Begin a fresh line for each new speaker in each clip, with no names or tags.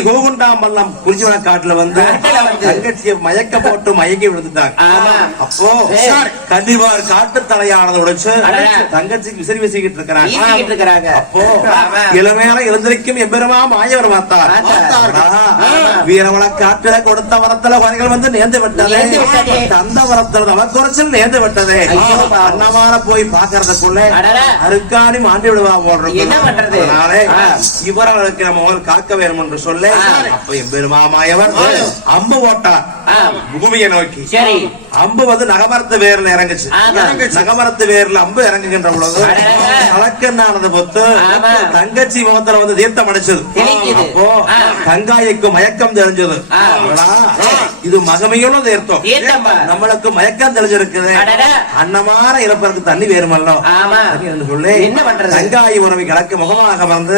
கோகுண்டாம்பள்ளம் குறிச்சிவன காட்டுல வந்து
காட்டுல வந்து.
தங்கச்சியை மயக்க போட்டு மயங்கி விழுந்துட்டாங்க. அப்போ. கண்டிப்பார் காட்டு தலையானதை உடைச்சு. தங்கச்சிக்கு விசிறி வீசிக்கிட்டு இருக்கிறாங்க. அப்போ. இளமையான எழுந்திருக்கும் எம்பெருமா மாயவர் பார்த்தார்
பார்த்தார்.
அடடா,
ஆமா.
வீரவள காட்டுல கொடுத்த வரத்துல குறைகள் வந்து நேர்ந்து விட்டதே. தந்த வரத்துல நமக்கு குறைச்சல் நேர்ந்து விட்டதே. அன்னமான போய் பாக்குறதுக்குள்ள
அடடா.
அருக்காணி மாண்டி விடுவா போடுறது. இவர்களுக்கு நம்ம காக்க வேண்டும் என்று சொல்ல. அப்ப எம்பெருமாமாயவர் அம்பு ஓட்டார். பூமியை நோக்கி
சரி
அம்பு வந்து நகமரத்து வேர்ல இறங்குச்சு. நகமரத்து வேர்ல அம்பு இறங்குகின்ற பொழுது. கலக்கண்ணானது பொத்து. தங்கச்சி முகத்துல வந்து தீர்த்தம் அடிச்சது. அப்போ
ஆ.
கங்காய்க்கு மயக்கம் அடடா, இது மகமையுள்ள தீர்த்தம். நம்மளுக்கு மயக்கம் தெரிஞ்சிருக்குது
அடடா.
அன்னமான இறப்பதற்கு தண்ணி வேறுமல்லோ சொல்லி
என்ன பண்றது?
கங்காய் உறவை கிழக்கு முகமாக வந்து.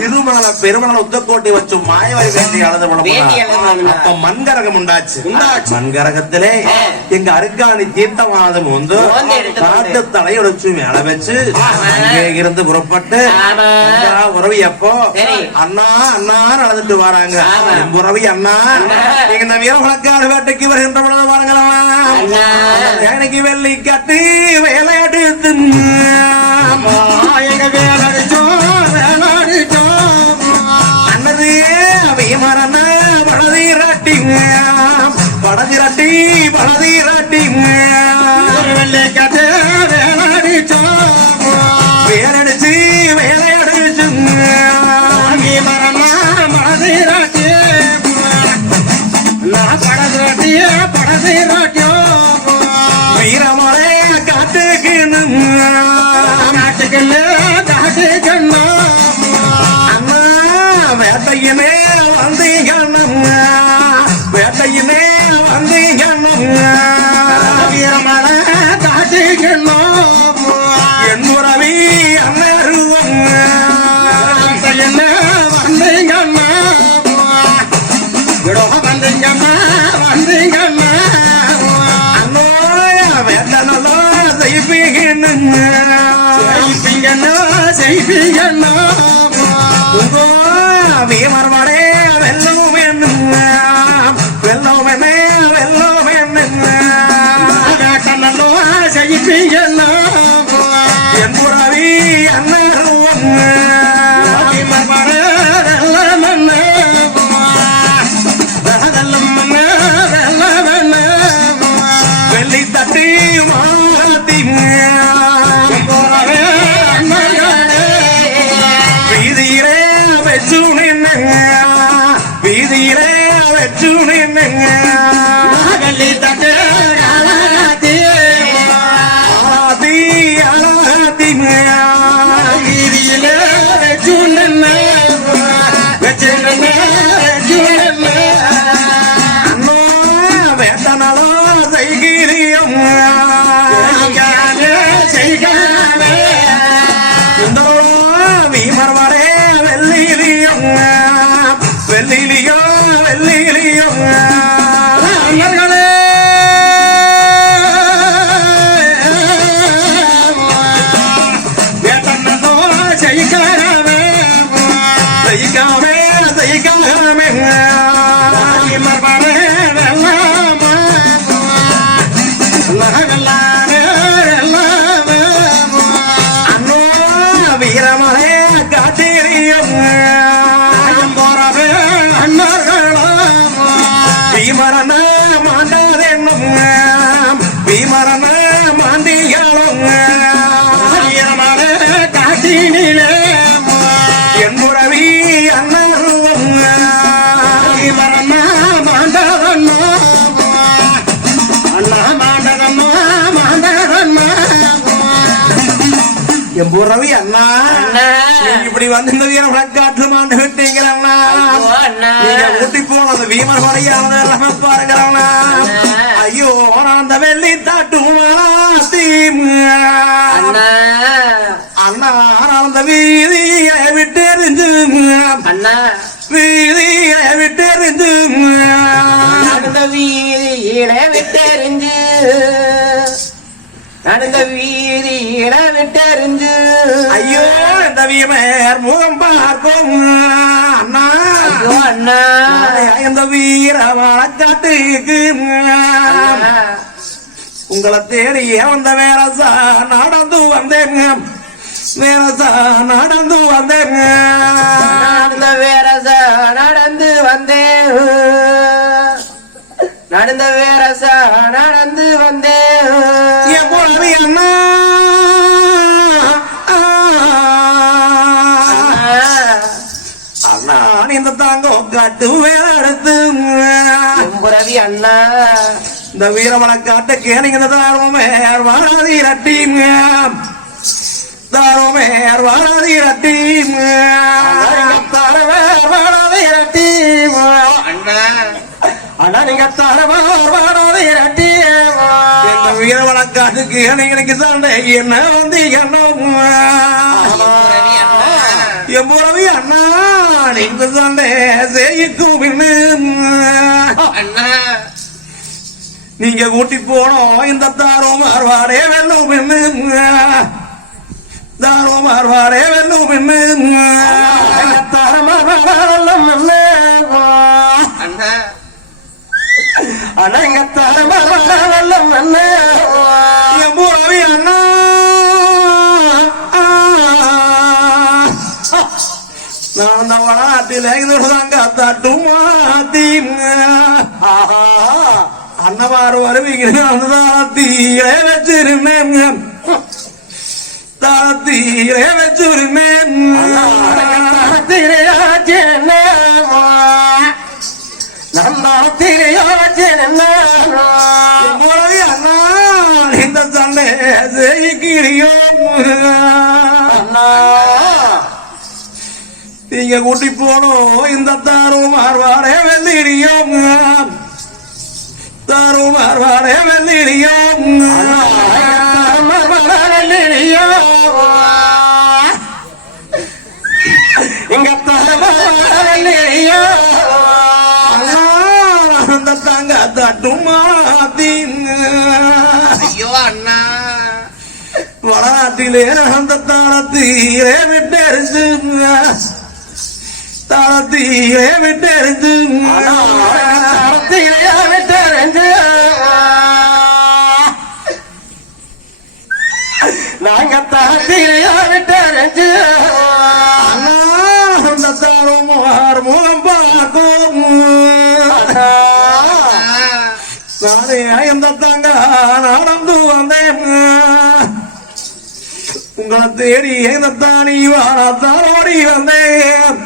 திருமண பெருமண உத்தக்கோட்டை வச்சு மாயவாய் வேண்டி அழுது அப்ப மண்கரகம் உண்டாச்சு. மண்கரகத்திலே. எங்க அருக்காணி தீர்த்தமானது வந்து காட்டு தலையொழிச்சு மேல வச்சு. அங்கே இருந்து புறப்பட்டு உறவி அப்போ
சரி.
அண்ணா அண்ணா நடந்துட்டு வராங்க உறவி அண்ணா. நீங்க இந்த வீரவழக்காடு வேட்டைக்கு வருகின்ற பொழுது பாருங்களா. எனக்கு வெள்ளி கட்டி வேலையாட்டு
எங்க வேலடிச்சோம் வேலாடிச்சோம்
அண்ணது பழதீராட்டி
ஒரு வெள்ளை கட்டு வேலாடிச்சோம்
வேலடிச்சு வேலையடிச்சு
படதிராட்டிய படதிராட்டியும் செய்வீங்கண்ணா make me.
என் உறவி அண்ணா. இப்படி வந்து இந்த வீர விளக்காட்டு மாண்டு
அண்ணா.
ஊட்டி போனது வீமர் வரையானது எல்லாமே பாருங்களா
அண்ணா.
ஐயோ அந்த வெள்ளி தாட்டு
அண்ணா.
அந்த வீதியை விட்டெறிஞ்சு
அண்ணா.
வீதியை விட்டெறிஞ்சு
அந்த வீதியில விட்டெறிஞ்சு நடந்த வீதியில விட்டறிஞ்சு
ஐயோ இந்த வீமர் முகம் பார்க்கும். அண்ணா.
அண்ணா.
இந்த வீர வழக்காட்டுக்கு. உங்களை தேடி வந்த வேறசா நடந்து வந்தேங்க வேறசா நடந்து வந்தேங்க
நடந்த வேரச நடந்து வந்தேன். நடந்த வேரச நடந்து வந்தேன்.
தாங்கோ காட்டு வேலை எடுத்து
எம்புரவி அண்ணா.
இந்த வீரமலை காட்ட கேணிங்க தாரோமே வாராதி ரட்டீங்க தாரோமே வாராதி தாரவே வாராதி ரட்டீங்க
அண்ணா
அண்ணா. நீங்க தாரவே வாராதி ரட்டீங்க இந்த வீரமலை காட்டுக்கு எனக்கு சண்டை என்ன வந்து என்ன
எம்புரவி அண்ணா
அண்ணா நீங்க சண்டை செய்யும்
அண்ணா.
நீங்க கூட்டி போனோம் இந்த தாரோ மார்வாடே வெல்லும் பெண்ணு. தாரோ மார்வாடே வெல்லும் பெண்ணு. தார மார்வாடும்
அண்ணா.
அண்ணங்க தார அன்னவாறு வருவீங்க. அந்த தாளத்தீரே வச்சிருந்தேன். தாளத்தீரே வச்சிருந்தேன். மொழி அண்ணா இந்த சண்டை செய்கிறியோ? நீங்க கூட்டி போனோம். இந்த தாரும் மார்வாடே வெள்ளிடியோம். தாரும் மார்வாடே வெள்ளிடியோம். இங்க அந்த தாங்க தட்டுமாத்தீங்க
ஐயோ அண்ணா.
வளநாட்டிலே அந்த தாளத்தீரே விட்டெறிஞ்சு தாளத்தீரே விட்டெறிஞ்சு தாளத்தீரே விட்டெறிஞ்சு நாங்க தாளத்தீரையா விட்டெறிஞ்சு அந்த தாளம் முகம் பார்க்கும் நானே எந்த தங்க நடந்து வந்தேன். உங்களை தேடி எந்த தானி வானத்தான் ஓடி வந்தேன்.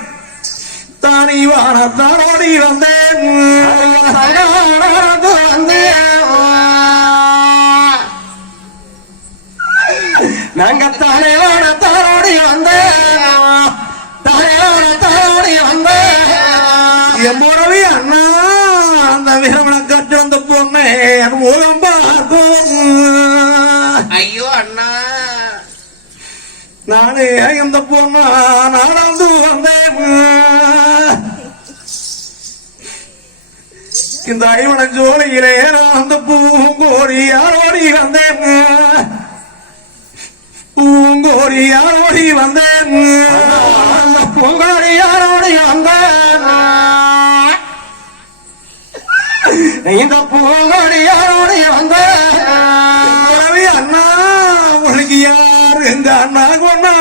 தானி வானத்தான் ஓடி வந்தேன் நாங்க தானே வானத்தான் ஓடி வந்தேன் தானே வானத்தான் ஓடி வந்தேன் என் முறவி அண்ணா அந்த வீரமனை கட்டு வந்த பொண்ணு என் முகம் பார்க்கும்.
ஐயோ அண்ணா.
நானே இந்த பொண்ணு நடந்து வந்தேன். இந்த ஐவன ஜோலியிலே அந்த பூங்கோடி யாரோடி வந்தேன்? பூங்கோடி யாரோடி வந்தேன்? அந்த பூங்கோடி யாரோடி வந்தேன்? இந்த பூங்கோடி யாரோடி வந்தேன்? அண்ணா உனக்கு யார் இந்த அண்ணா கொண்டா?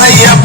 மந்தாளம்